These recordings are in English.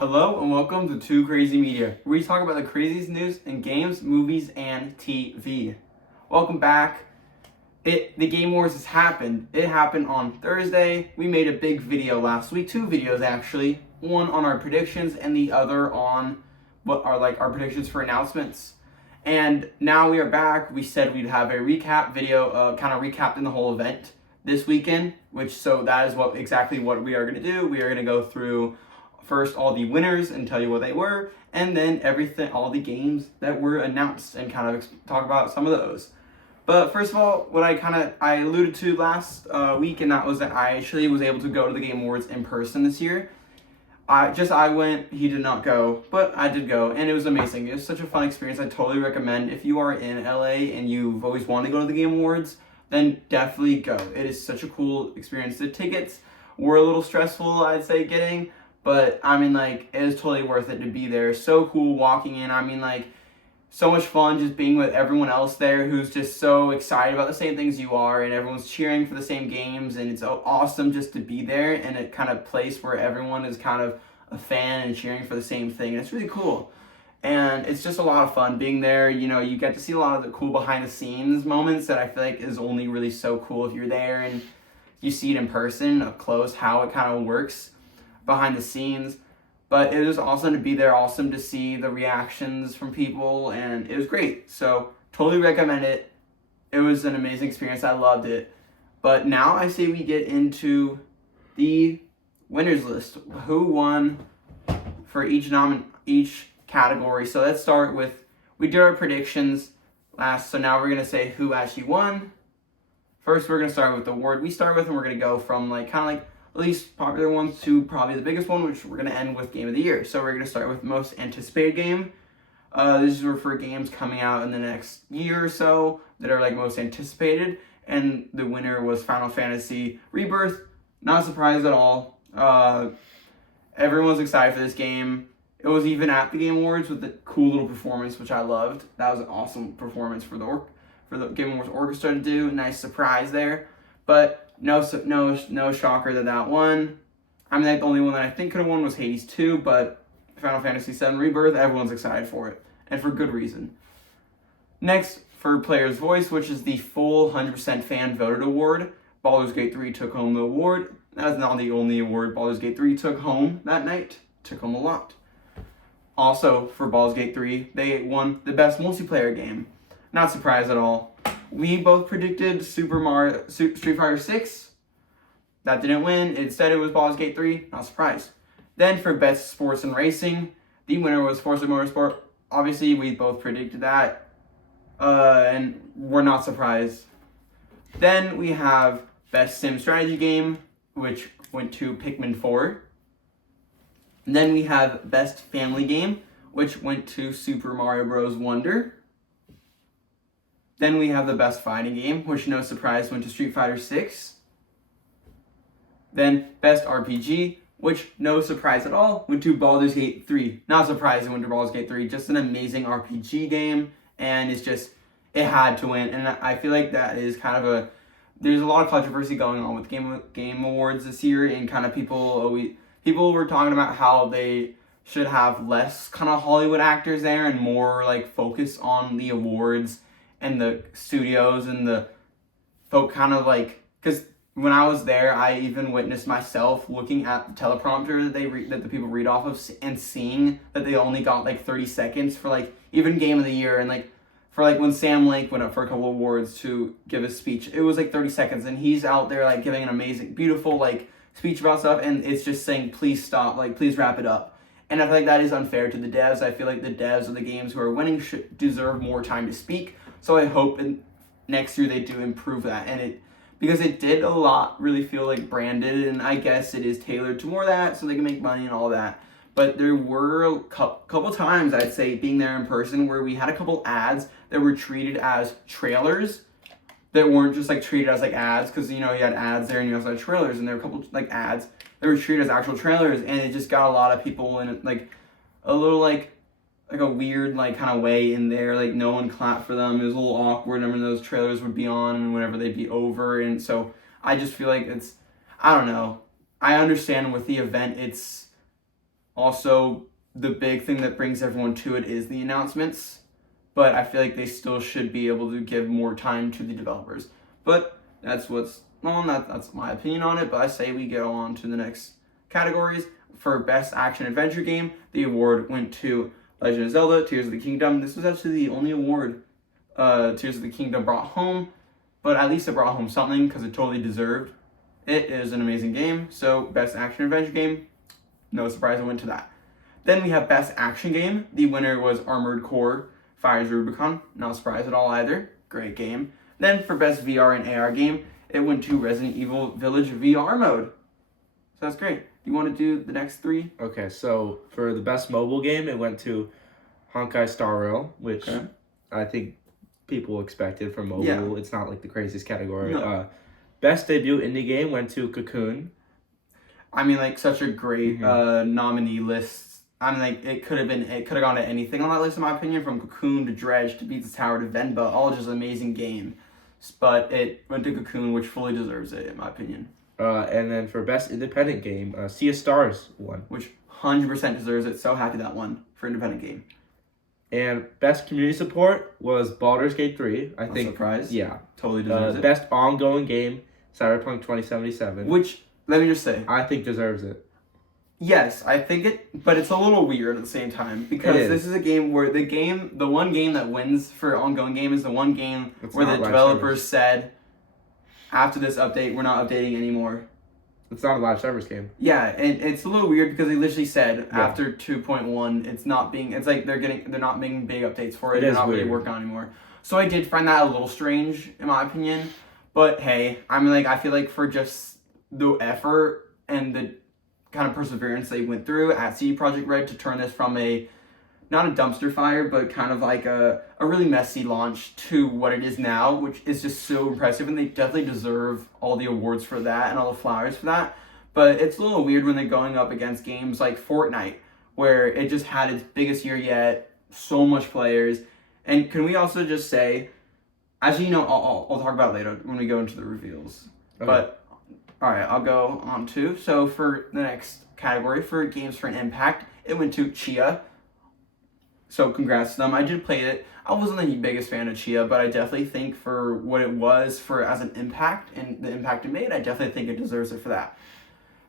Hello and welcome to 2CrazyMedia, where we talk about the craziest news in games, movies, and TV. Welcome back. The Game Wars has happened. It happened on Thursday. We made a big video last week, two videos actually. One on our predictions and the other on what are our predictions for announcements. And now we are back. We said we'd have a recap video, kind of recapping the whole event this weekend, so that is exactly what we are going to do. We are going to go through first all the winners and tell you what they were, and then all the games that were announced and kind of talk about some of those. But first of all, what I alluded to last week, and that was that I actually was able to go to the Game Awards in person this year. I went, he did not go, but I did go, and it was amazing. It was such a fun experience. I totally recommend if you are in LA and you've always wanted to go to the Game Awards, then definitely go. It is such a cool experience. The tickets were a little stressful, I'd say, getting, but it was totally worth it to be there. So cool walking in. So much fun just being with everyone else there who's just so excited about the same things you are, and everyone's cheering for the same games, and it's awesome just to be there in a kind of place where everyone is kind of a fan and cheering for the same thing. And it's really cool. And it's just a lot of fun being there. You get to see a lot of the cool behind the scenes moments that I feel like is only really so cool if you're there and you see it in person up close, how it kind of works behind the scenes. But it was awesome to be there, awesome to see the reactions from people, and it was great. So totally recommend it. It was an amazing experience. I loved it. But now I say we get into the winners list. Who won for each category. So let's start with, we did our predictions last, so now we're going to say who actually won. First, we're going to start with the award we start with, and we're going to go from least popular ones to probably the biggest one, which we're going to end with Game of the Year. So we're going to start with most anticipated game. These are for games coming out in the next year or so that are most anticipated. And the winner was Final Fantasy Rebirth. Not surprised at all. Everyone's excited for this game. It was even at the Game Awards with the cool little performance, which I loved. That was an awesome performance for the Game Awards Orchestra to do. Nice surprise there. But no shocker that won. The only one that I think could have won was Hades 2, but Final Fantasy VII Rebirth, everyone's excited for it, and for good reason. Next, for Player's Voice, which is the full 100% fan voted award, Baldur's Gate 3 took home the award. That's not the only award Baldur's Gate 3 took home that night. Took home a lot. Also, for Baldur's Gate 3, they won the best multiplayer game. Not surprised at all. We both predicted Street Fighter 6. That didn't win. Instead, it was Baldur's Gate 3. Not surprised. Then for Best Sports and Racing, the winner was Forza Motorsport. Obviously, we both predicted that. And we're not surprised. Then we have Best Sim Strategy Game, which went to Pikmin 4. And then we have Best Family Game, which went to Super Mario Bros. Wonder. Then we have the Best Fighting Game, which no surprise went to Street Fighter 6. Then Best RPG, which no surprise at all went to Baldur's Gate 3. Not surprised it went to Baldur's Gate 3. Just an amazing RPG game, and it had to win. And I feel like that is kind of there's a lot of controversy going on with Game Awards this year, and kind of people were talking about how they should have less kind of Hollywood actors there and more focus on the awards and the studios and the folk because when I was there, I even witnessed myself looking at the teleprompter that the people read off of and seeing that they only got 30 seconds for even Game of the Year, and for when Sam Lake went up for a couple awards to give a speech, it was 30 seconds, and he's out there giving an amazing, beautiful speech about stuff, and it's just saying please stop, please wrap it up. And I feel like that is unfair to the devs. I feel like the devs of the games who are winning should deserve more time to speak. So I hope next year they do improve that, because it did a lot really feel branded, and I guess it is tailored to more of that so they can make money and all that. But there were a couple times, I'd say, being there in person, where we had a couple ads that were treated as trailers that weren't just treated as ads, because you had ads there and you also had trailers, and there were a couple ads that were treated as actual trailers, and it just got a lot of people in a little a weird kind of way in there. No one clapped for them. It was a little awkward. When those trailers would be on and whenever they'd be over, and so I just feel I don't know. I understand with the event, it's Also, the big thing that brings everyone to it is the announcements, but I feel like they still should be able to give more time to the developers. But that's my opinion on it, but I say we go on to the next categories. For Best Action Adventure Game, the award went to Legend of Zelda, Tears of the Kingdom. This was actually the only award Tears of the Kingdom brought home, but at least it brought home something because it totally deserved. It is an amazing game, so Best Action Adventure Game, no surprise it went to that. Then we have Best Action Game. The winner was Armored Core Fires Rubicon. Not surprised at all either. Great game. Then for Best VR and AR Game, it went to Resident Evil Village VR mode. So that's great. Do you want to do the next three? Okay, so for the Best Mobile Game, it went to Honkai Star Rail, which I think people expected from mobile. Yeah. It's not like the craziest category. No. Best Debut Indie Game went to Cocoon. I mean, like, such a great nominee list. I mean, like, it could have gone to anything on that list, in my opinion, from Cocoon to Dredge to Beat the Tower to Venba, all just amazing game. But it went to Cocoon, which fully deserves it, in my opinion. And then for Best Independent Game, Sea of Stars won. Which 100% deserves it. So happy that won for independent game. And Best Community Support was Baldur's Gate 3. I think. Surprise. Yeah. Totally deserves it. Best Ongoing Game, Cyberpunk 2077. Which, let me just say. I think deserves it. Yes, I think it, but it's a little weird at the same time because this is a game where the one game that wins for ongoing game is the one game where the developers said, after this update, we're not updating anymore. It's not a live service game. Yeah, and it's a little weird because they literally said after 2.1, it's like they're not making big updates for it. They're not really working on it anymore. So I did find that a little strange in my opinion. But hey, I mean, like, I feel like for just the effort and the kind of perseverance they went through at CD Projekt Red to turn this from not a dumpster fire, but kind of like a really messy launch to what it is now, which is just so impressive, and they definitely deserve all the awards for that and all the flowers for that. But it's a little weird when they're going up against games like Fortnite, where it just had its biggest year yet, so much players. And can we also just say, actually, I'll talk about it later when we go into the reveals. Okay. But all right, I'll go on to. So for the next category, for Games for an Impact, it went to Chia. So congrats to them. I did play it. I wasn't the biggest fan of Chia, but I definitely think for what it was for as an impact and the impact it made, I definitely think it deserves it for that.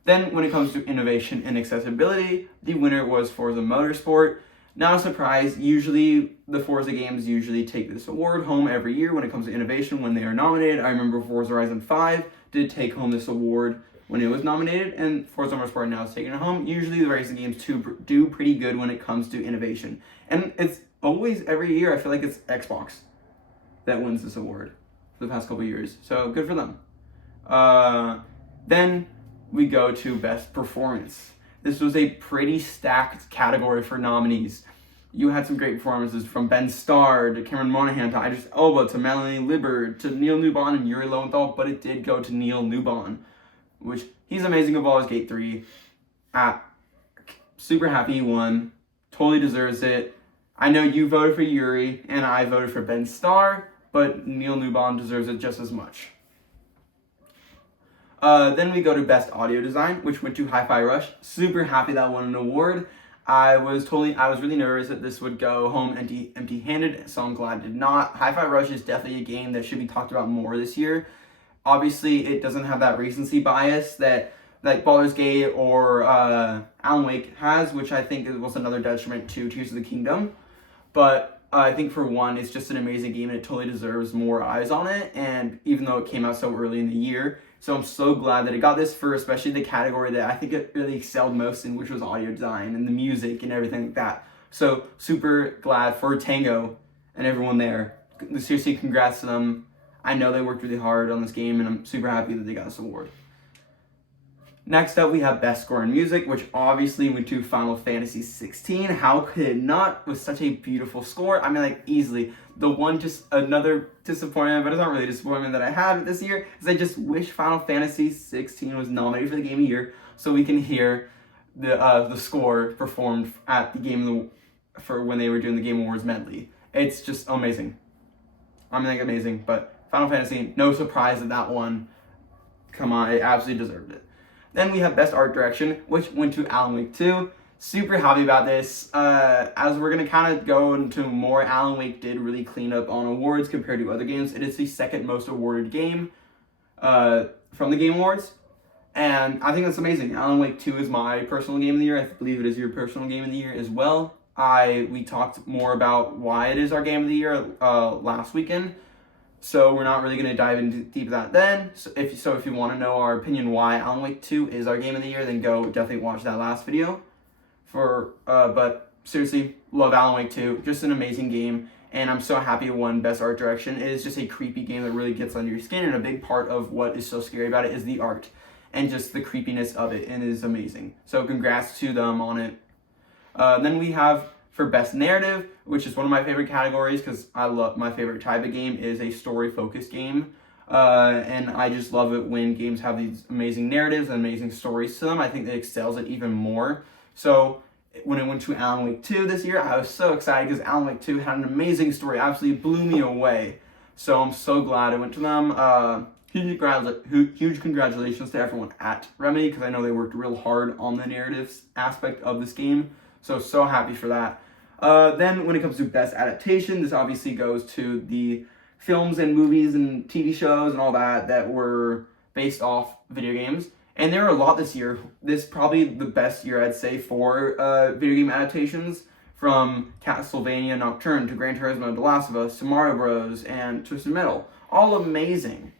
Then when it comes to innovation and accessibility, the winner was Forza Motorsport. Not a surprise, usually the Forza games usually take this award home every year when it comes to innovation when they are nominated. I remember Forza Horizon 5 did take home this award when it was nominated, and Forza Motorsport now is taking it home. Usually the racing games do pretty good when it comes to innovation. And it's always, every year, I feel like it's Xbox that wins this award for the past couple years. So good for them. Then we go to Best Performance. This was a pretty stacked category for nominees. You had some great performances from Ben Starr to Cameron Monaghan to Idris Elba to Melanie Liburd to Neil Newbon and Yuri Lowenthal, but it did go to Neil Newbon, which he's amazing in Baldur's Gate 3. Super happy he won. Totally deserves it. I know you voted for Yuri and I voted for Ben Starr, but Neil Newbon deserves it just as much. Then we go to Best Audio Design, which went to Hi-Fi Rush. Super happy that won an award. I was really nervous that this would go home empty-handed, so I'm glad it did not. Hi-Fi Rush is definitely a game that should be talked about more this year. Obviously, it doesn't have that recency bias that like Baldur's Gate or Alan Wake has, which I think was another detriment to Tears of the Kingdom. But I think for one, it's just an amazing game and it totally deserves more eyes on it. And even though it came out so early in the year, so I'm so glad that it got this for especially the category that I think it really excelled most in, which was audio design and the music and everything like that. So super glad for Tango and everyone there. Seriously, congrats to them. I know they worked really hard on this game and I'm super happy that they got this award. Next up, we have Best Score in Music, which obviously went to Final Fantasy 16. How could it not? With such a beautiful score. I mean, like, easily. Another disappointment, but it's not really a disappointment that I had this year, is I just wish Final Fantasy 16 was nominated for the Game of the Year so we can hear the score performed at the for when they were doing the Game Awards medley. It's just amazing. I mean, like, amazing, but Final Fantasy, no surprise that one. Come on, it absolutely deserved it. Then we have Best Art Direction, which went to Alan Wake 2. super happy about this. As we're going to kind of go into more, Alan Wake did really clean up on awards compared to other games. It is the second most awarded game from the Game Awards. And I think that's amazing. Alan Wake 2 is my personal game of the year. I believe it is your personal game of the year as well. We talked more about why it is our game of the year last weekend. So we're not really going to dive into deep of that then. So if you want to know our opinion why Alan Wake 2 is our game of the year, then go definitely watch that last video. But seriously, love Alan Wake 2. Just an amazing game. And I'm so happy it won Best Art Direction. It is just a creepy game that really gets under your skin. And a big part of what is so scary about it is the art. And just the creepiness of it. And it is amazing. So congrats to them on it. Then we have for Best Narrative, which is one of my favorite categories because I love my favorite type of game is a story-focused game. And I just love it when games have these amazing narratives and amazing stories to them. I think it excels it even more. So when it went to Alan Wake 2 this year, I was so excited because Alan Wake 2 had an amazing story. Absolutely blew me away. So I'm so glad it went to them. Huge congratulations to everyone at Remedy because I know they worked real hard on the narratives aspect of this game. So happy for that. Then when it comes to Best Adaptation, this obviously goes to the films and movies and TV shows and all that were based off video games. And there are a lot this year. This is probably the best year, I'd say, for video game adaptations. From Castlevania Nocturne to Gran Turismo, The Last of Us, to Mario Bros. And Twisted Metal. All amazing.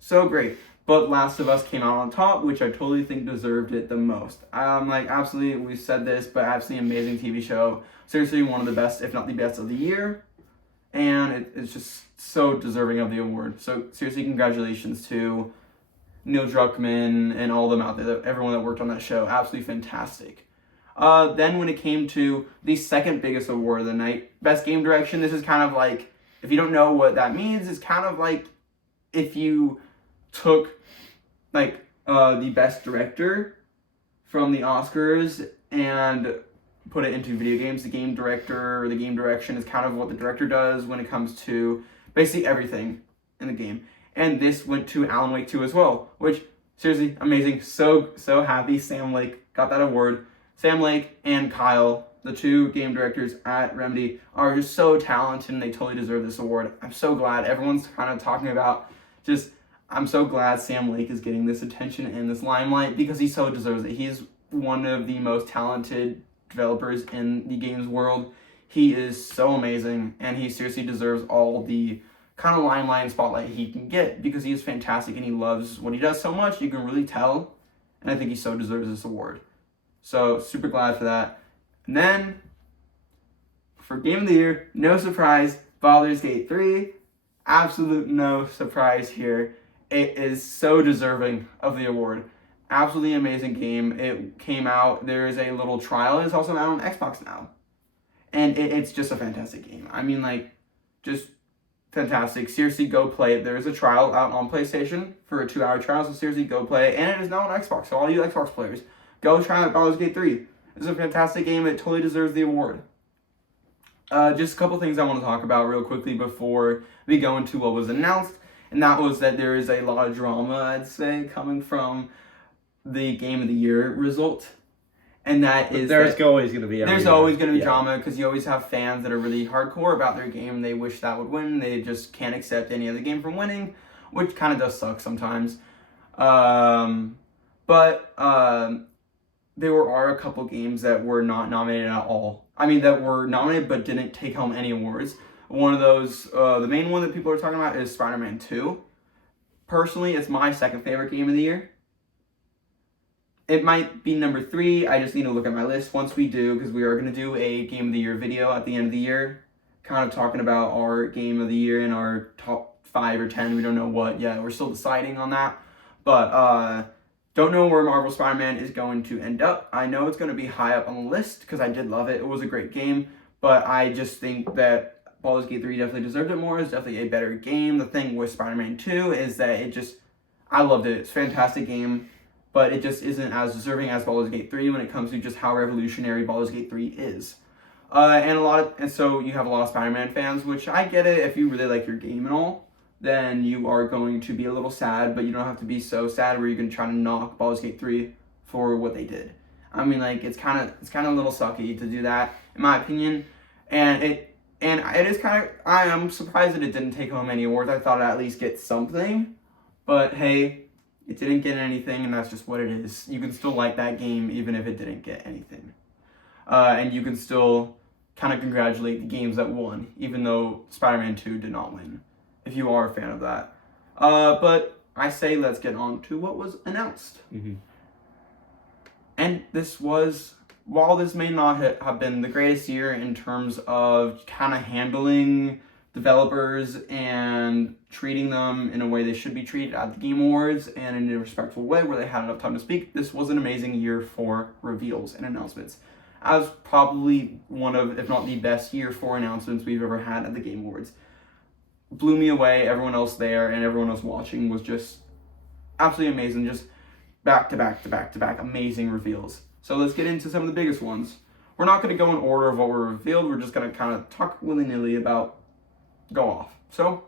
So great. But Last of Us came out on top, which I totally think deserved it the most. Absolutely, we've said this, but absolutely amazing TV show. Seriously, one of the best, if not the best of the year. And it's just so deserving of the award. So seriously, congratulations to Neil Druckmann and all of them out there, everyone that worked on that show. Absolutely fantastic. Then when it came to the second biggest award of the night, Best Game Direction, this is kind of like, if you don't know what that means, it's kind of like if you took the best director from the Oscars and put it into video games. The game director or the game direction is kind of what the director does when it comes to basically everything in the game. And this went to Alan Wake 2 as well, which seriously amazing. So happy Sam Lake got that award. Sam Lake and Kyle, the two game directors at Remedy, are just so talented and they totally deserve this award. I'm so glad everyone's kind of talking about I'm so glad Sam Lake is getting this attention and this limelight because he so deserves it. He's one of the most talented developers in the games world. He is so amazing and he seriously deserves all the kind of limelight and spotlight he can get because he is fantastic and he loves what he does so much. You can really tell. And I think he so deserves this award. So super glad for that. And then for Game of the Year, no surprise, Baldur's Gate 3. Absolute no surprise here. It is so deserving of the award. Absolutely amazing game. It came out. There is a little trial. It's also out on Xbox now. And it's just a fantastic game. I mean, just fantastic. Seriously, go play it. There is a trial out on PlayStation for a 2-hour trial. So seriously, go play it. And it is now on Xbox. So all you Xbox players, go try out Baldur's Gate 3. It's a fantastic game. It totally deserves the award. Just a couple things I want to talk about real quickly before we go into what was announced. And that was that there is a lot of drama, I'd say, coming from the Game of the Year result. And that is there's always going to be always going to be drama because you always have fans that are really hardcore about their game. They wish that would win. They just can't accept any other game from winning, which kind of does suck sometimes. But there are a couple games that were not nominated at all. I mean, that were nominated but didn't take home any awards. One of those, the main one that people are talking about is Spider-Man 2. Personally, it's my second favorite game of the year. It might be number 3. I just need to look at my list once we do, because we are going to do a Game of the Year video at the end of the year, kind of talking about our Game of the Year and our top 5 or 10. We don't know what yet. We're still deciding on that. But don't know where Marvel Spider-Man is going to end up. I know it's going to be high up on the list, because I did love it. It was a great game. But I just think that Baldur's Gate 3 definitely deserved it more. It's definitely a better game. The thing with Spider-Man 2 is that I loved it. It's a fantastic game, but it just isn't as deserving as Baldur's Gate 3 when it comes to just how revolutionary Baldur's Gate 3 is. And so you have a lot of Spider-Man fans, which I get it. If you really like your game and all, then you are going to be a little sad, but you don't have to be so sad where you can try to knock Baldur's Gate 3 for what they did. I mean, like, it's kind of a little sucky to do that, in my opinion. And it is kind of, I am surprised that it didn't take home any awards. I thought it'd at least get something, but hey, it didn't get anything, and that's just what it is. You can still like that game even if it didn't get anything, and you can still kind of congratulate the games that won, even though Spider-Man 2 did not win, if you are a fan of that. But I say let's get on to what was announced. Mm-hmm. And this was, while this may not have been the greatest year in terms of kind of handling developers and treating them in a way they should be treated at the Game Awards and in a respectful way where they had enough time to speak, this was an amazing year for reveals and announcements. As probably one of, if not the best year for announcements we've ever had at the Game Awards. Blew me away. Everyone else there and everyone else watching was just absolutely amazing. Just back to back to back to back amazing reveals. So let's get into some of the biggest ones. We're not going to go in order of what were revealed. We're just going to kind of talk willy-nilly about go off. So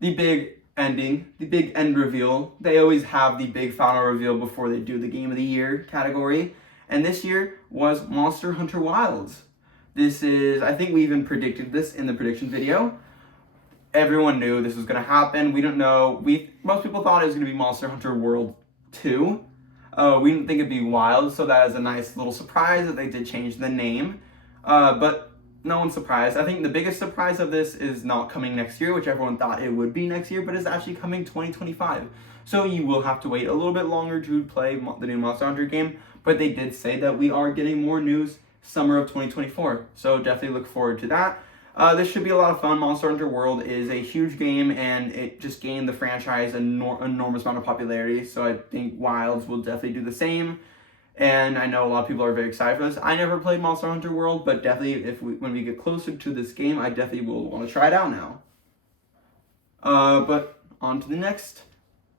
the big end reveal. They always have the big final reveal before they do the Game of the Year category. And this year was Monster Hunter Wilds. This is, I think we even predicted this in the prediction video. Everyone knew this was going to happen. We don't know. Most people thought it was going to be Monster Hunter World 2. We didn't think it'd be Wild, so that is a nice little surprise that they did change the name. But no one's surprised. I think the biggest surprise of this is not coming next year, which everyone thought it would be next year, but it's actually coming 2025. So you will have to wait a little bit longer to play the new Monster Hunter game, but they did say that we are getting more news summer of 2024. So definitely look forward to that. This should be a lot of fun. Monster Hunter World is a huge game, and it just gained the franchise an enormous amount of popularity, so I think Wilds will definitely do the same. And I know a lot of people are very excited for this. I never played Monster Hunter World, but definitely when we get closer to this game, I definitely will want to try it out now. But on to the next.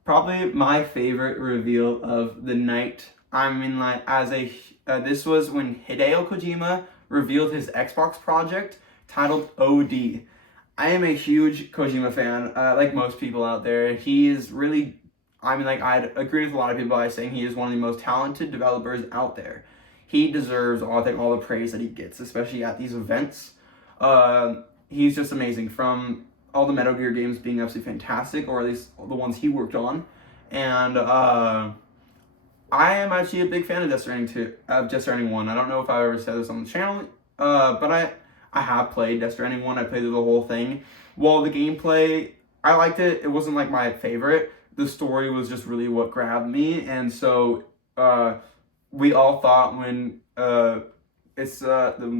Probably my favorite reveal of the night. I mean, like, this was when Hideo Kojima revealed his Xbox project titled OD. I am a huge Kojima fan, like most people out there. He is really, I mean, like, I'd agree with a lot of people by saying he is one of the most talented developers out there. He deserves, I think, all the praise that he gets, especially at these events. He's just amazing, from all the Metal Gear games being absolutely fantastic, or at least the ones he worked on. And I am actually a big fan of Death Stranding 1. I don't know if I ever said this on the channel, but I have played Death Stranding 1. I played through the whole thing. While the gameplay, I liked it. It wasn't like my favorite. The story was just really what grabbed me. And so we all thought when the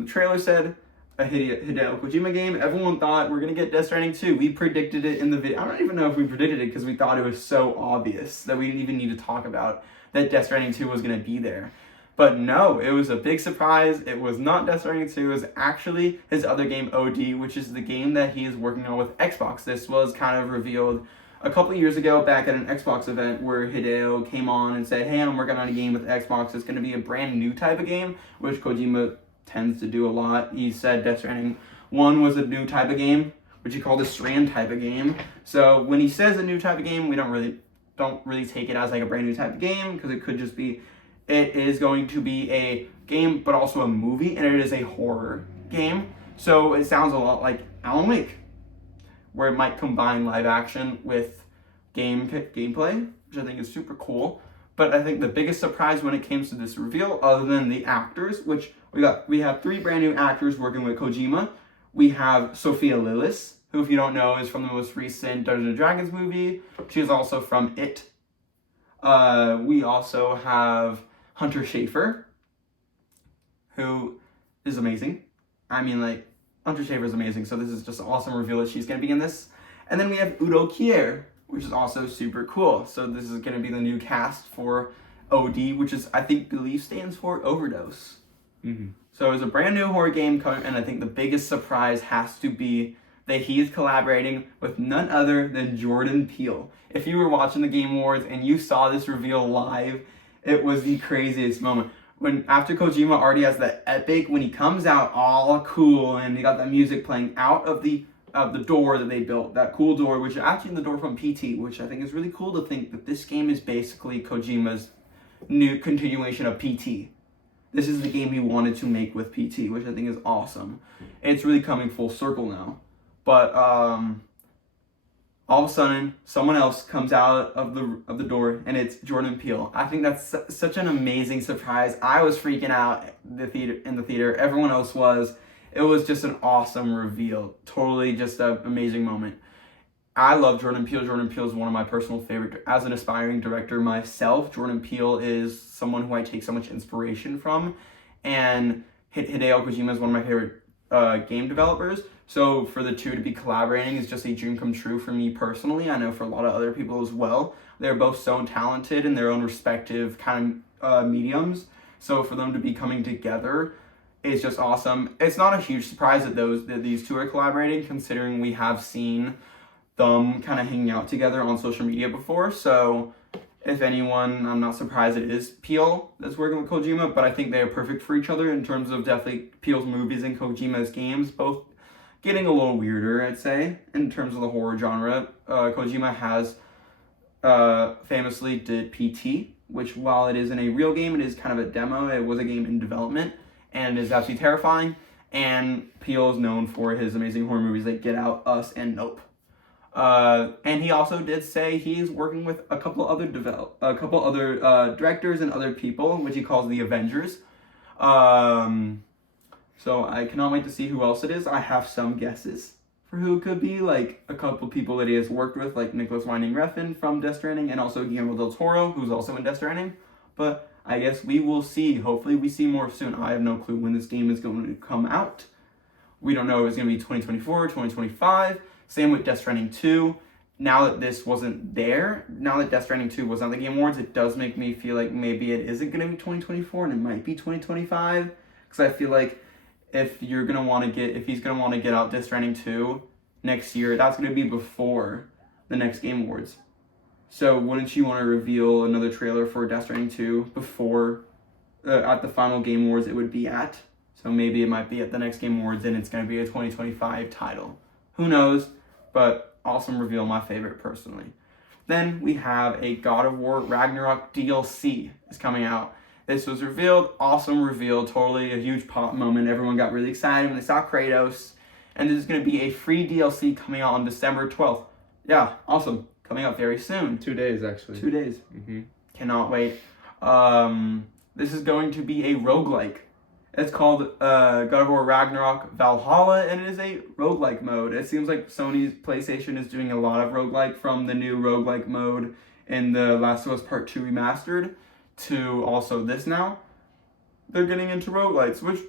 trailer said a Hideo Kojima game, everyone thought we're going to get Death Stranding 2. We predicted it in the video. I don't even know if we predicted it because we thought it was so obvious that we didn't even need to talk about that Death Stranding 2 was going to be there. But no, it was a big surprise. It was not Death Stranding 2. It was actually his other game, OD, which is the game that he is working on with Xbox. This was kind of revealed a couple of years ago back at an Xbox event where Hideo came on and said, hey, I'm working on a game with Xbox. It's going to be a brand new type of game, which Kojima tends to do a lot. He said Death Stranding 1 was a new type of game, which he called a Strand type of game. So when he says a new type of game, we don't really take it as like a brand new type of game, because it could just be, it is going to be a game, but also a movie, and it is a horror game. So it sounds a lot like Alan Wake, where it might combine live action with gameplay, which I think is super cool. But I think the biggest surprise when it came to this reveal, other than the actors, which we have 3 brand new actors working with Kojima. We have Sophia Lillis, who, if you don't know, is from the most recent Dungeons & Dragons movie. She is also from It. We also have Hunter Schafer, who is amazing. I mean, like, Hunter Schafer is amazing, so this is just an awesome reveal that she's going to be in this. And then we have Udo Kier, which is also super cool. So this is going to be the new cast for OD, which is, I believe stands for Overdose. Mm-hmm. So it's a brand new horror game coming, and I think the biggest surprise has to be that he is collaborating with none other than Jordan Peele. If you were watching the Game Awards and you saw this reveal live, it was the craziest moment. When after Kojima already has that epic, when he comes out all cool and he got that music playing out of the door that they built, that cool door, which is actually the door from PT, which I think is really cool to think that this game is basically Kojima's new continuation of PT. This is the game he wanted to make with PT, which I think is awesome. And it's really coming full circle now. But all of a sudden, someone else comes out of the door, and it's Jordan Peele. I think that's such an amazing surprise. I was freaking out in the theater. Everyone else was. It was just an awesome reveal. Totally just an amazing moment. I love Jordan Peele. Jordan Peele is one of my personal favorite. As an aspiring director myself, Jordan Peele is someone who I take so much inspiration from. And Hideo Kojima is one of my favorite game developers. So for the two to be collaborating is just a dream come true for me personally. I know for a lot of other people as well. They're both so talented in their own respective kind of mediums. So for them to be coming together is just awesome. It's not a huge surprise that these two are collaborating, considering we have seen them kind of hanging out together on social media before. So if anyone, I'm not surprised it is Peele that's working with Kojima, but I think they are perfect for each other in terms of definitely Peele's movies and Kojima's games, both getting a little weirder, I'd say, in terms of the horror genre. Kojima has famously did PT, which while it isn't a real game, it is kind of a demo. It was a game in development and is absolutely terrifying. And Peele is known for his amazing horror movies like Get Out, Us, and Nope. And he also did say he's working with a couple other directors and other people, which he calls the Avengers. So I cannot wait to see who else it is. I have some guesses for who it could be, like a couple people that he has worked with, like Nicholas Winding Refn from Death Stranding, and also Guillermo del Toro, who's also in Death Stranding. But I guess we will see. Hopefully we see more soon. I have no clue when this game is going to come out. We don't know if it's going to be 2024 or 2025. Same with Death Stranding 2. Now that this wasn't there, now that Death Stranding 2 was on the Game Awards, it does make me feel like maybe it isn't going to be 2024 and it might be 2025. Because I feel like if he's going to want to get out Death Stranding 2 next year, that's going to be before the next Game Awards. So wouldn't you want to reveal another trailer for Death Stranding 2 before at the final Game Awards it would be at? So maybe it might be at the next Game Awards and it's going to be a 2025 title. Who knows? But awesome reveal, my favorite personally. Then we have a God of War Ragnarok DLC is coming out. This was revealed, awesome reveal, totally a huge pop moment. Everyone got really excited when they saw Kratos. And this is going to be a free DLC coming out on December 12th. Yeah, awesome. Coming out very soon. 2 days, actually. 2 days. Mm-hmm. Cannot wait. This is going to be a roguelike. It's called God of War Ragnarok Valhalla, and it is a roguelike mode. It seems like Sony's PlayStation is doing a lot of roguelike, from the new roguelike mode in The Last of Us Part 2 Remastered to also this now. They're getting into roguelikes, which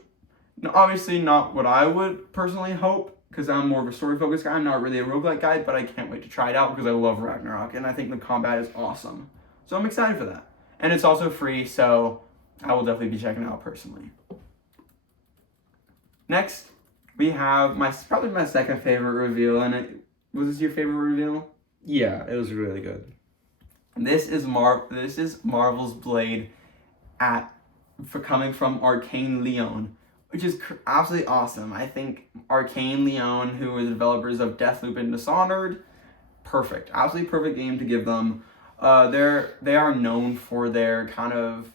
obviously not what I would personally hope, because I'm more of a story-focused guy. I'm not really a roguelike guy, but I can't wait to try it out because I love Ragnarok, and I think the combat is awesome. So I'm excited for that. And it's also free, so I will definitely be checking it out personally. Next, we have probably my second favorite reveal, and was this your favorite reveal? Yeah, it was really good. This is Marvel's Blade coming from Arcane Leon, which is absolutely awesome. I think Arcane Leon, who are the developers of Deathloop and Dishonored, perfect, absolutely perfect game to give them. They are known for their kind of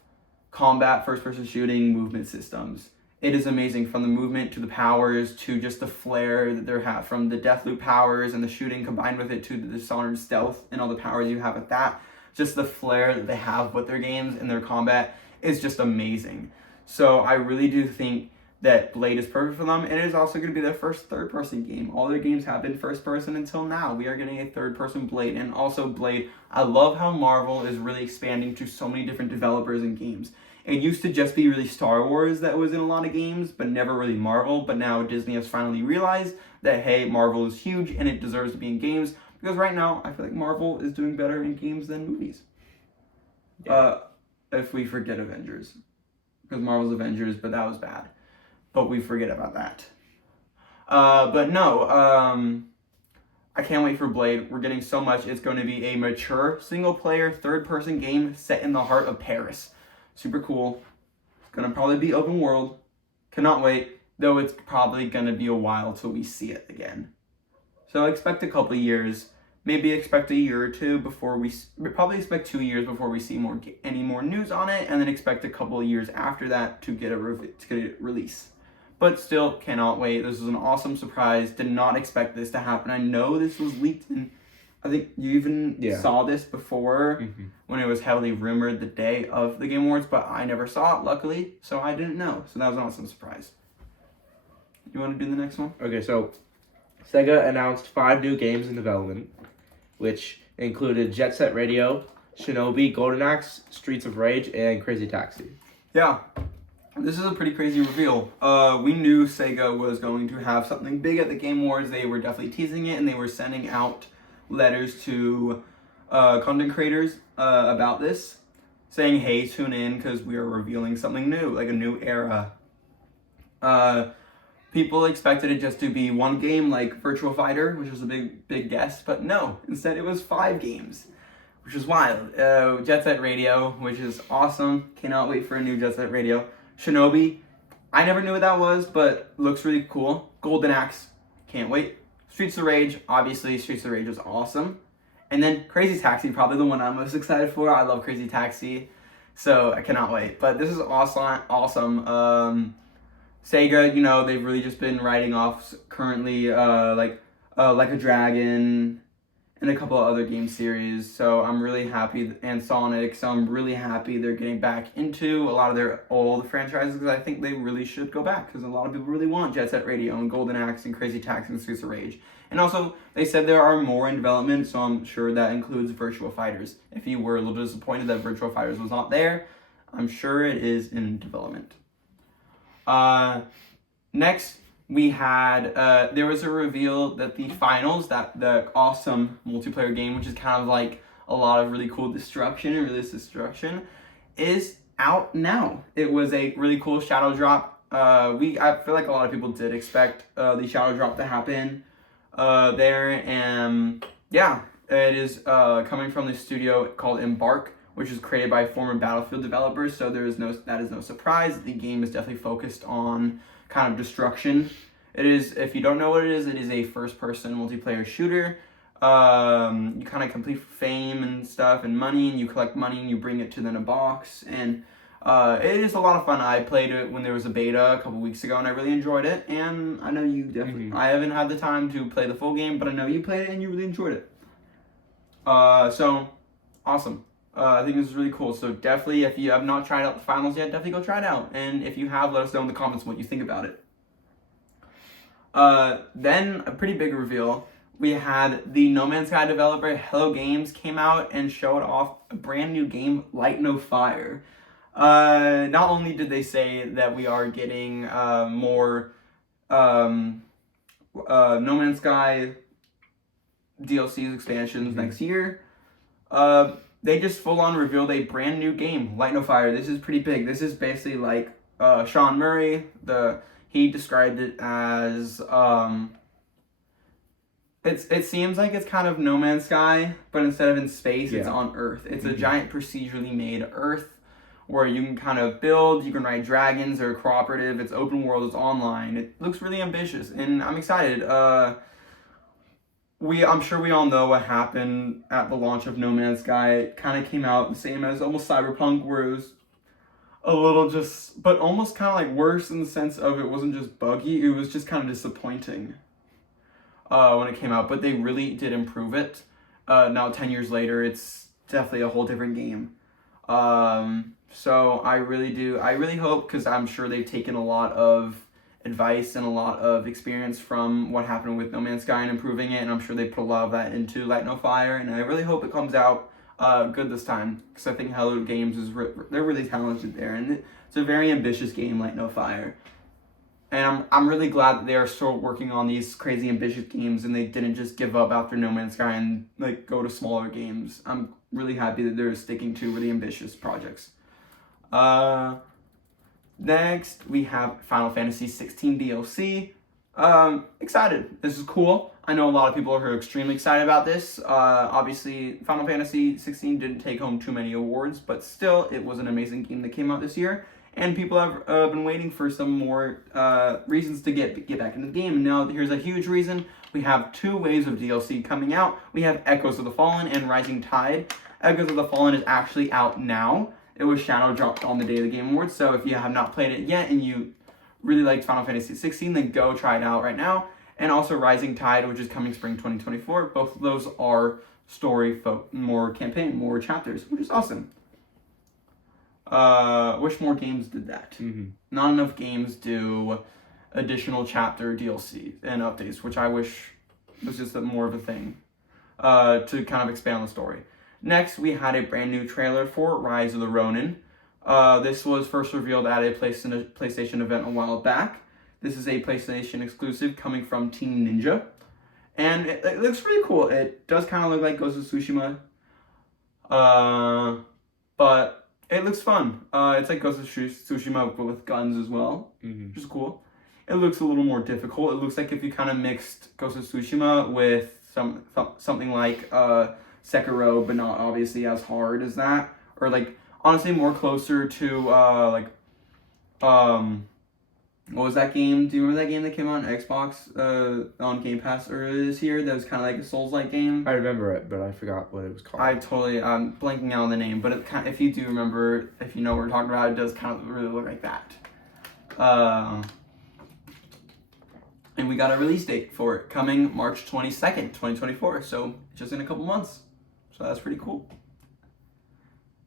combat first-person shooting movement systems. It is amazing, from the movement to the powers to just the flair that they have from the Deathloop powers and the shooting combined with it to the Dishonored stealth and all the powers you have with that. Just the flair that they have with their games and their combat is just amazing. So I really do think that Blade is perfect for them. It is also going to be their first third-person game. All their games have been first-person until now. We are getting a third-person Blade. And also Blade, I love how Marvel is really expanding to so many different developers and games. It used to just be really Star Wars that was in a lot of games, but never really Marvel. But now Disney has finally realized that, hey, Marvel is huge and it deserves to be in games. Because right now, I feel like Marvel is doing better in games than movies. Yeah. If we forget Avengers. Because Marvel's Avengers, but that was bad. But we forget about that. But no, I can't wait for Blade. We're getting so much. It's going to be a mature, single-player, third-person game set in the heart of Paris. Super cool. It's going to probably be open world. Cannot wait. Though it's probably going to be a while till we see it again. So I expect a couple years. maybe expect a year or two before we probably expect 2 years before we see any more news on it, and then expect a couple of years after that to get a release. But still, cannot wait. This was an awesome surprise. Did not expect this to happen. I know this was leaked, and I think you even saw this before when it was heavily rumored the day of the Game Awards, but I never saw it, luckily, so I didn't know. So that was an awesome surprise. You want to do the next one? Okay, so Sega announced 5 new games in development, which included Jet Set Radio, Shinobi, Golden Axe, Streets of Rage, and Crazy Taxi. Yeah, this is a pretty crazy reveal. We knew Sega was going to have something big at the Game Awards. They were definitely teasing it, and they were sending out letters to content creators about this, saying, hey, tune in because we are revealing something new, like a new era. People expected it just to be one game like Virtua Fighter, which was a big guess, but no, instead it was 5 games, which is wild. Jet Set Radio, which is awesome. Cannot wait for a new Jet Set Radio. Shinobi, I never knew what that was, but looks really cool. Golden Axe, can't wait. Streets of Rage, obviously Streets of Rage was awesome. And then Crazy Taxi, probably the one I'm most excited for. I love Crazy Taxi, so I cannot wait. But this is awesome. Sega, you know, they've really just been writing off currently like a Dragon and a couple of other game series. So I'm really happy, and Sonic, so I'm really happy they're getting back into a lot of their old franchises, because I think they really should go back, because a lot of people really want Jet Set Radio and Golden Axe and Crazy Taxi and Streets of Rage. And also, they said there are more in development, so I'm sure that includes Virtua Fighters. If you were a little disappointed that Virtua Fighters was not there, I'm sure it is in development. Next, we had, there was a reveal that the finals, that the awesome multiplayer game, which is kind of like a lot of really cool destruction and release destruction, is out now. It was a really cool shadow drop. I feel like a lot of people did expect the shadow drop to happen there, and yeah, it is coming from the studio called Embark, which is created by former Battlefield developers, so that is no surprise. The game is definitely focused on kind of destruction. It is, if you don't know what it is a first-person multiplayer shooter. You kind of complete fame and stuff and money, and you collect money and you bring it to then a box, and it is a lot of fun. I played it when there was a beta a couple weeks ago, and I really enjoyed it, and I know you definitely, I haven't had the time to play the full game, but I know you played it and you really enjoyed it. So, awesome. I think this is really cool. So definitely, if you have not tried out the finals yet, definitely go try it out. And if you have, let us know in the comments what you think about it. Then, a pretty big reveal. We had the No Man's Sky developer, Hello Games, came out and showed off a brand new game, Light No Fire. Not only did they say that we are getting more No Man's Sky DLCs, expansions next year, they just full-on revealed a brand new game, Light No Fire. This is pretty big. This is basically like Sean Murray. He described it as it seems like it's kind of No Man's Sky, but instead of in space, it's on Earth. It's a giant procedurally made Earth where you can kind of build, you can ride dragons, they're cooperative, it's open world, it's online. It looks really ambitious, and I'm excited. I'm sure we all know what happened at the launch of No Man's Sky. It kind of came out the same as almost Cyberpunk, where it was a little but almost kind of like worse in the sense of it wasn't just buggy, it was just kind of disappointing when it came out. But they really did improve it. Now 10 years later, it's definitely a whole different game. So I really hope, because I'm sure they've taken a lot of advice and a lot of experience from what happened with No Man's Sky and improving it, and I'm sure they put a lot of that into Light No Fire, and I really hope it comes out good this time, because I think Hello Games they're really talented there, and it's a very ambitious game, Light No Fire. And I'm really glad that they are still working on these crazy ambitious games, and they didn't just give up after No Man's Sky and like go to smaller games. I'm really happy that they're sticking to really ambitious projects. Next, we have Final Fantasy 16 DLC. Excited. This is cool. I know a lot of people are extremely excited about this. Obviously, Final Fantasy 16 didn't take home too many awards, but still, it was an amazing game that came out this year. and people have been waiting for some more reasons to get back into the game. And now here's a huge reason. We have 2 waves of DLC coming out. We have Echoes of the Fallen and Rising Tide. Echoes of the Fallen is actually out now. It was shadow dropped on the day of the Game Awards, so if you have not played it yet and you really liked Final Fantasy 16, then go try it out right now. And also Rising Tide, which is coming spring 2024. Both of those are story, more campaign, more chapters, which is awesome. Wish more games did that. Not enough games do additional chapter DLC and updates, which I wish was just more of a thing to kind of expand on the story. Next, we had a brand new trailer for Rise of the Ronin. This was first revealed at a PlayStation event a while back. This is a PlayStation exclusive coming from Team Ninja. And it looks really cool. It does kind of look like Ghost of Tsushima. But it looks fun. It's like Ghost of Tsushima but with guns as well, which is cool. It looks a little more difficult. It looks like if you kind of mixed Ghost of Tsushima with something like Sekiro, but not obviously as hard as that, or like honestly more closer to what was that game? Do you remember that game that came out on Xbox on Game Pass earlier this year? That was kind of like a Souls-like game. I remember it, but I forgot what it was called. I'm blanking out on the name, but it kind of, if you do remember, if you know what we're talking about, it does kind of really look like that. And we got a release date for it coming March 22nd, 2024. So just in a couple months. So that's pretty cool.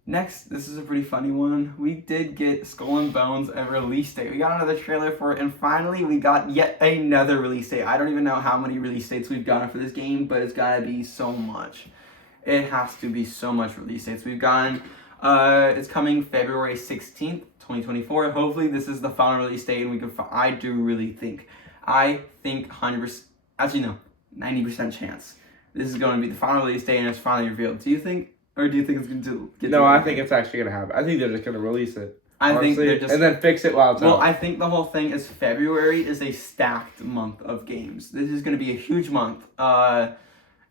Next, this is a pretty funny one. We did get Skull and Bones a release date. We got another trailer for it, and finally we got yet another release date. I don't even know how many release dates we've gotten for this game, but it's gotta be so much. It has to be so much release dates we've gotten. It's coming February 16th, 2024. Hopefully this is the final release date, and we can. I think 100%. Actually, no, 90% chance this is going to be the final release date, and it's finally revealed. Do you think? Or do you think it's going to get? No, I think it's actually going to happen. I think they're just going to release it. Think they're just, and then fix it while it's out. Well, I think the whole thing is February is a stacked month of games. This is going to be a huge month.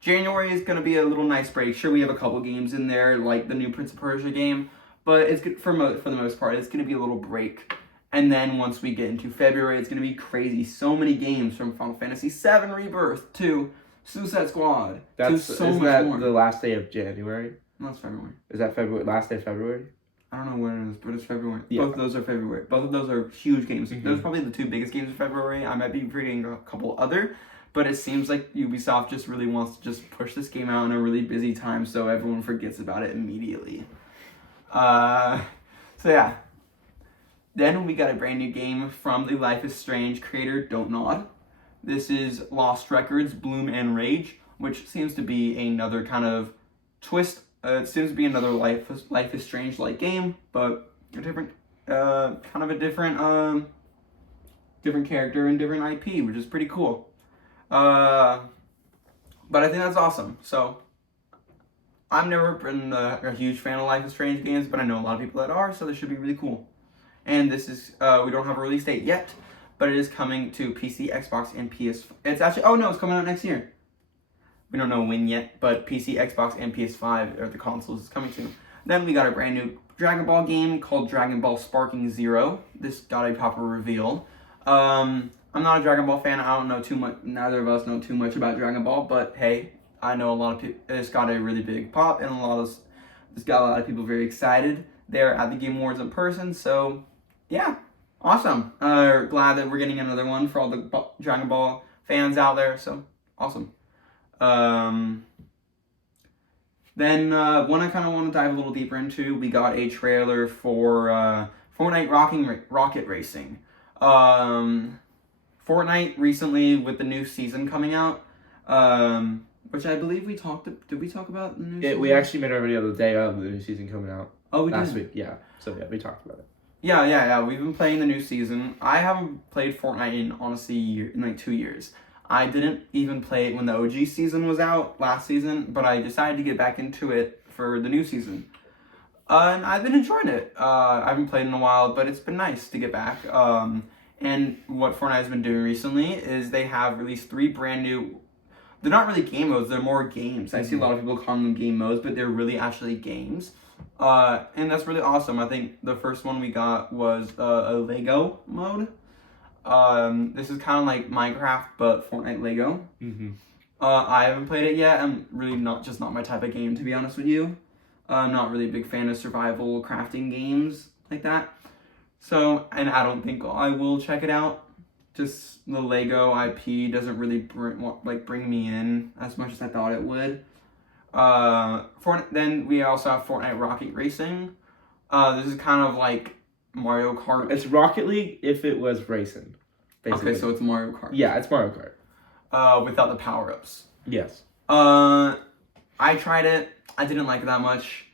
January is going to be a little nice break. Sure, we have a couple games in there, like the new Prince of Persia game, but it's good for the most part. It's going to be a little break. And then once we get into February, it's going to be crazy. So many games from Final Fantasy VII Rebirth to Suicide Squad. Isn't that the last day of January? No, it's February. Is that February? Last day of February? I don't know when it is, but it's February. Yeah. Both of those are February. Both of those are huge games. Those are probably the 2 biggest games of February. I might be forgetting a couple other, but it seems like Ubisoft just really wants to just push this game out in a really busy time so everyone forgets about it immediately. So yeah. Then we got a brand new game from the Life is Strange creator, Don't Nod. This is Lost Records, Bloom and Rage, which seems to be another kind of twist. It seems to be another Life is Strange-like game, but a different, different character and different IP, which is pretty cool. But I think that's awesome. So I've never been a huge fan of Life is Strange games, but I know a lot of people that are, so this should be really cool. And this is, we don't have a release date yet, but it is coming to PC, Xbox, and PS. It's actually, it's coming out next year. We don't know when yet, but PC, Xbox, and PS5 are the consoles it's coming to. Then we got a brand new Dragon Ball game called Dragon Ball Sparking Zero. This got a proper reveal. I'm not a Dragon Ball fan. I don't know too much. Neither of us know too much about Dragon Ball, but hey, I know a lot of people. It's got a really big pop, and it's got a lot of people very excited there at the Game Awards in person. So, yeah, awesome. Glad that we're getting another one for all the Dragon Ball fans out there. So awesome. Then one I kind of want to dive a little deeper into. We got a trailer for Fortnite Rocket Racing. Fortnite recently with the new season coming out, which I believe we talked. Did we talk about the new season? We actually made our video the day of the new season coming out. Oh, we last did? week. Yeah. So yeah, we talked about it. Yeah. We've been playing the new season. I haven't played Fortnite in honestly in like 2 years. I didn't even play it when the OG season was out last season, but I decided to get back into it for the new season. And I've been enjoying it. I haven't played in a while, but it's been nice to get back. And what Fortnite has been doing recently is they have released 3 brand new... They're not really game modes, they're more games. I see a lot of people calling them game modes, but they're really actually games. And that's really awesome. I think the first one we got was a Lego mode. This is kind of like Minecraft, but Fortnite Lego. Mm-hmm. I haven't played it yet. I'm really not my type of game, to be honest with you. I'm not really a big fan of survival crafting games like that. So, and I don't think I will check it out. Just the Lego IP doesn't really bring me in as much as I thought it would. Then we also have Fortnite Rocket Racing. This is kind of like Mario Kart. It's Rocket League if it was racing. Basically. Okay, so it's Mario Kart. Yeah, it's Mario Kart. Without the power-ups. Yes. I tried it. I didn't like it that much.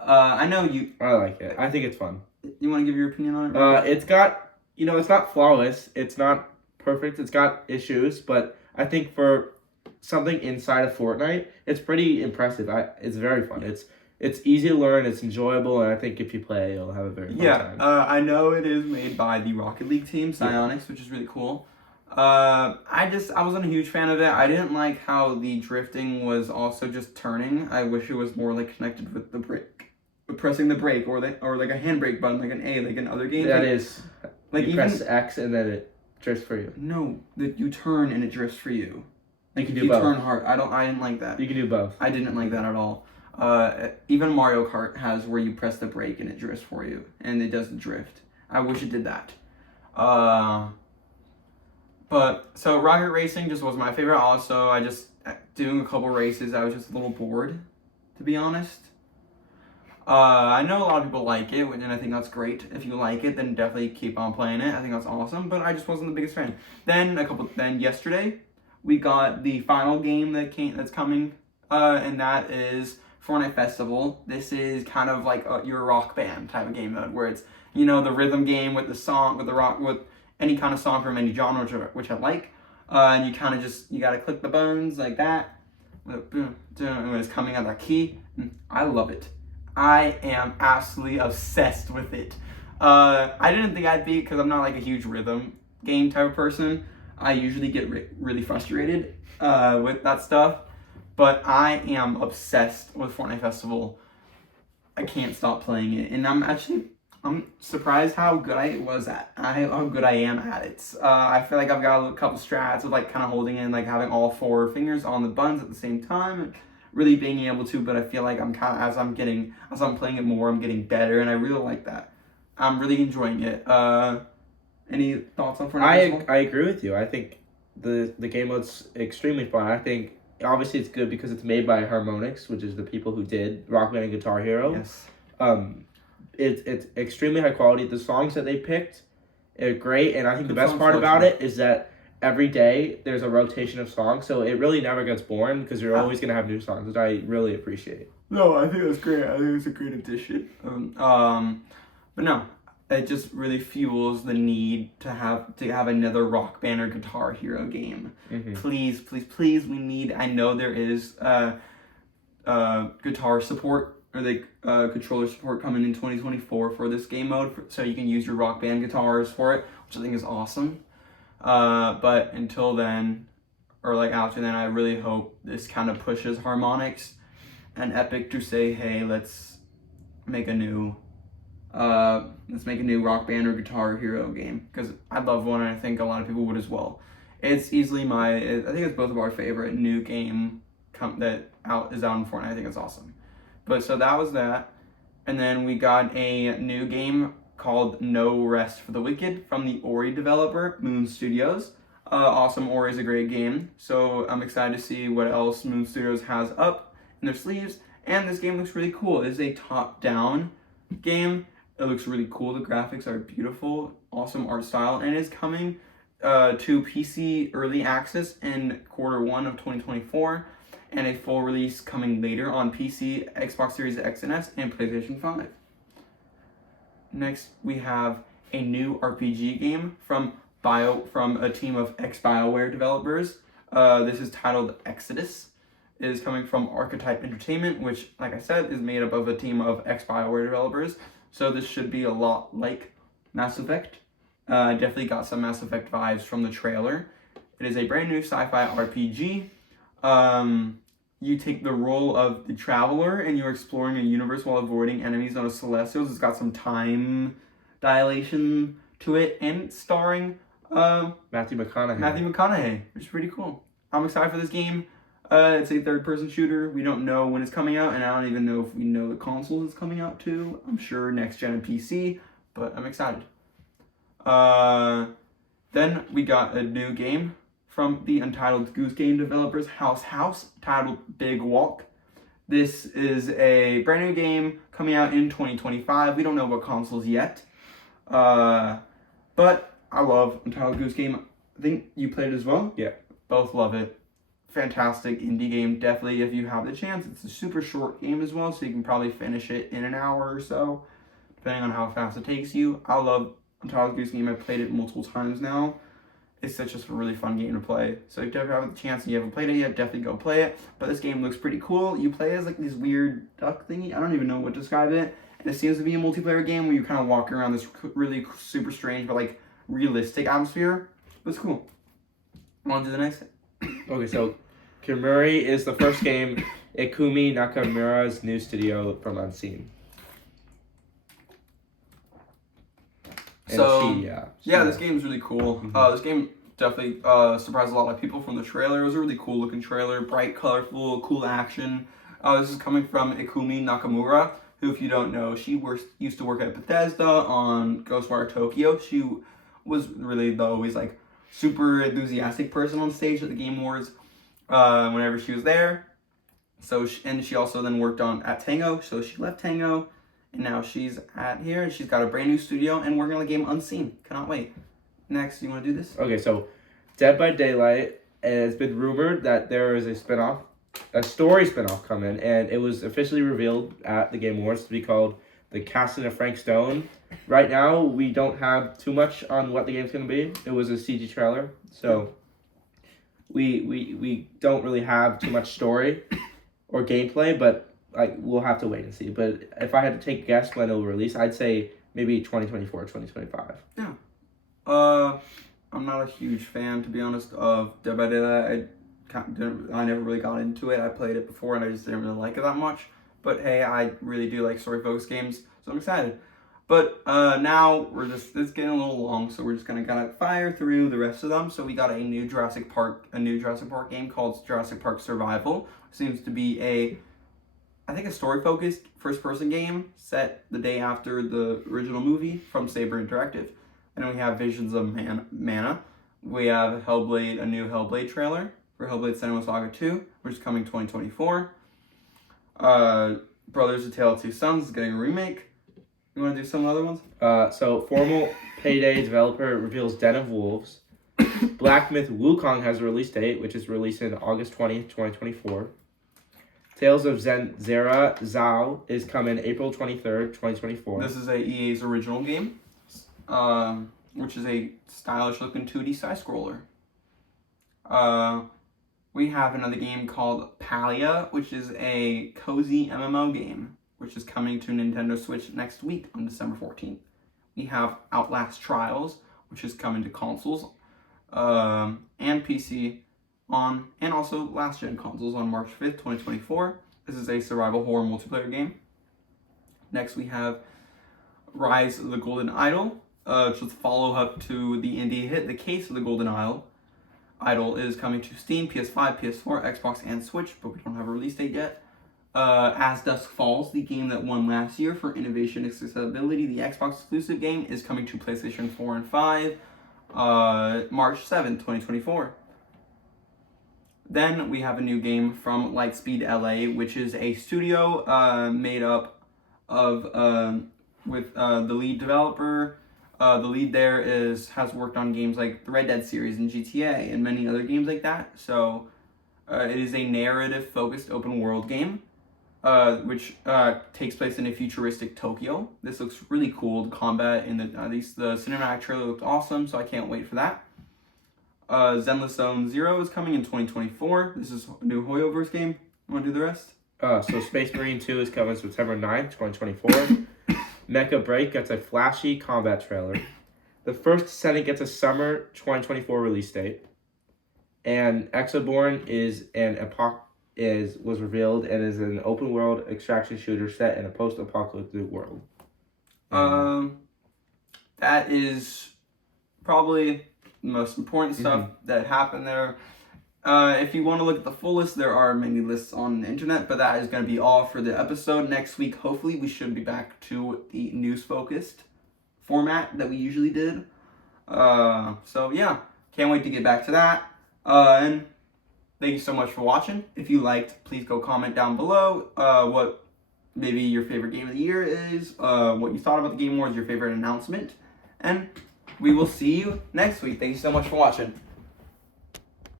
I know you. I like it. I think it's fun. You want to give your opinion on it? It's got, it's not flawless. It's not perfect. It's got issues, but I think for something inside of Fortnite, it's pretty impressive. It's very fun. It's easy to learn. It's enjoyable, and I think if you play, you'll have a very fun time. I know it is made by the Rocket League team, Psyonix, which is really cool. I wasn't a huge fan of it. I didn't like how the drifting was also just turning. I wish it was more like connected with the brake. Pressing the brake or like a handbrake button like an A like in other games. That is like you press X and then it drifts for you. No, that you turn and it drifts for you. Like you if can do both. Turn hard. I didn't like that. You can do both. I didn't like that at all. Even Mario Kart has where you press the brake and it drifts for you and it doesn't drift. I wish it did that. But so Rocket Racing just was my favorite also. I just doing a couple races, I was just a little bored, to be honest. I know a lot of people like it, and I think that's great. If you like it, then definitely keep on playing it. I think that's awesome, but I just wasn't the biggest fan. Then yesterday, we got the final game that's coming, and that is Fortnite Festival. This is kind of like your rock band type of game mode, where it's the rhythm game with the song, with any kind of song from any genre, which I like, and you kind of you gotta click the buttons like that, when it's coming out that key. I love it. I am absolutely obsessed with it. I didn't think I'd be, because I'm not like a huge rhythm game type of person. I usually get really frustrated with that stuff. But I am obsessed with Fortnite Festival. I can't stop playing it. And I'm surprised how good how good I am at it. I feel like I've got a couple strats of like kind of holding in, like having all 4 fingers on the buttons at the same time. And really being able to, but I feel like I'm kind of, as I'm playing it more, I'm getting better, and I really like that. I'm really enjoying it. Any thoughts on Fortnite? I agree with you. I think the game mode's extremely fun. I think obviously it's good because it's made by Harmonix, which is the people who did Rock Band and Guitar Hero. Yes. It's extremely high quality. The songs that they picked are great, and I think the best part about it is that every day there's a rotation of songs, so it really never gets boring because you're always going to have new songs, which I really appreciate. No, I think that's great. I think it's a great addition. But no, it just really fuels the need to have another Rock Band or Guitar Hero game. Mm-hmm. Please, please, please, we need. I know there is guitar support or the controller support coming in 2024 for this game mode, so you can use your Rock Band guitars for it, which I think is awesome. But until then, or like after then, I really hope this kind of pushes Harmonix and Epic to say, hey, let's make a new Rock Band or Guitar Hero game, because I love one and I think a lot of people would as well. It's easily I think it's both of our favorite new game that is out in Fortnite. I think it's awesome. But so that was that, and then we got a new game called No Rest for the Wicked from the Ori developer, Moon Studios. Awesome, Ori is a great game, so I'm excited to see what else Moon Studios has up in their sleeves. And this game looks really cool. It is a top-down game. It looks really cool. The graphics are beautiful, awesome art style, and it's coming to PC Early Access in Q1 of 2024, and a full release coming later on PC, Xbox Series X and S, and PlayStation 5. Next, we have a new RPG game from a team of ex-BioWare developers. This is titled Exodus. It is coming from Archetype Entertainment, which, like I said, is made up of a team of ex-BioWare developers. So this should be a lot like Mass Effect. Definitely got some Mass Effect vibes from the trailer. It is a brand new sci-fi RPG. you take the role of the traveler and you're exploring a universe while avoiding enemies on a Celestials. It's got some time dilation to it, and it's starring Matthew McConaughey, which is pretty cool. I'm excited for this game. It's a third-person shooter. We don't know when it's coming out, and I don't even know if we know the consoles it's coming out to. I'm sure next gen and PC, but I'm excited. Then we got a new game from the Untitled Goose Game developers, House, titled Big Walk. This is a brand new game coming out in 2025. We don't know what consoles yet, but I love Untitled Goose Game. I think you played it as well? Yeah. Both love it. Fantastic indie game. Definitely, if you have the chance. It's a super short game as well, so you can probably finish it in an hour or so, depending on how fast it takes you. I love Untitled Goose Game. I've played it multiple times now. It's such a really fun game to play. So if you ever have the chance and you haven't played it yet, definitely go play it. But this game looks pretty cool. You play as like this weird duck thingy. I don't even know what to describe it. And it seems to be a multiplayer game where you kind of walk around this really super strange but like realistic atmosphere. It's cool. On to the next thing. Okay, so Kimuri is the first game. Ikumi Nakamura's new studio from Unseen. So, yeah, this game's really cool. Mm-hmm. This game definitely surprised a lot of people from the trailer. It was a really cool looking trailer, bright, colorful, cool action. This is coming from Ikumi Nakamura, who, if you don't know, she used to work at Bethesda on Ghostwire Tokyo. She was really the always like super enthusiastic person on stage at the Game Awards whenever she was there. So she also then worked at Tango. So she left Tango. And now she's at here, and she's got a brand new studio, and working on the game Unseen. Cannot wait. Next, you want to do this? Okay, so Dead by Daylight, it's been rumored that there is a story spinoff coming, and it was officially revealed at the Game Awards to be called The Casting of Frank Stone. Right now, we don't have too much on what the game's going to be. It was a CG trailer, so we don't really have too much story or gameplay, but we'll have to wait and see. But if I had to take a guess when it'll release, I'd say maybe 2024, 2025. Yeah. I'm not a huge fan, to be honest, of Dead by Daylight. I never really got into it. I played it before, and I just didn't really like it that much. But hey, I really do like story-focused games, so I'm excited. But now it's getting a little long, so we're just gonna fire through the rest of them. So we got a new Jurassic Park game called Jurassic Park Survival. Seems to be a story-focused first-person game set the day after the original movie from Saber Interactive. And then we have Visions of Mana. We have Hellblade, a new Hellblade trailer for Hellblade Senua's Saga 2, which is coming 2024. Brothers: A Tale of Two Sons is getting a remake. You want to do some other ones? So Formal Payday developer reveals Den of Wolves. Black Myth Wukong has a release date, which is releasing August 20th, 2024. Tales of Zera Zhao is coming April 23rd, 2024. This is EA's original game, which is a stylish-looking 2D side-scroller. We have another game called Palia, which is a cozy MMO game, which is coming to Nintendo Switch next week on December 14th. We have Outlast Trials, which is coming to consoles and PC and also last-gen consoles on March 5th, 2024. This is a survival horror multiplayer game. Next, we have Rise of the Golden Idol, which is a follow-up to the indie hit The Case of the Golden Idol. Idol is coming to Steam, PS5, PS4, Xbox, and Switch, but we don't have a release date yet. As Dusk Falls, the game that won last year for innovation and accessibility, the Xbox exclusive game, is coming to PlayStation 4 and 5, March 7th, 2024. Then we have a new game from Lightspeed LA, which is a studio made up of with the lead developer. The lead there has worked on games like the Red Dead series and GTA and many other games like that. So it is a narrative-focused open world game, which takes place in a futuristic Tokyo. This looks really cool. The combat and the cinematic trailer looked awesome, so I can't wait for that. Zenless Zone Zero is coming in 2024. This is a new Hoyoverse game. You want to do the rest? So Space Marine 2 is coming September 9th, 2024. Mecha Break gets a flashy combat trailer. The First Descendant gets a summer 2024 release date. And Exoborn is was revealed and is an open world extraction shooter set in a post-apocalyptic world. That is probably the most important stuff that happened there. If you want to look at the full list, there are many lists on the internet, but that is going to be all for the episode. Next week, hopefully, we should be back to the news-focused format that we usually did. So yeah, can't wait to get back to that. And thank you so much for watching. If you liked, please go comment down below what maybe your favorite game of the year is, what you thought about the Game Awards, your favorite announcement, and we will see you next week. Thank you so much for watching.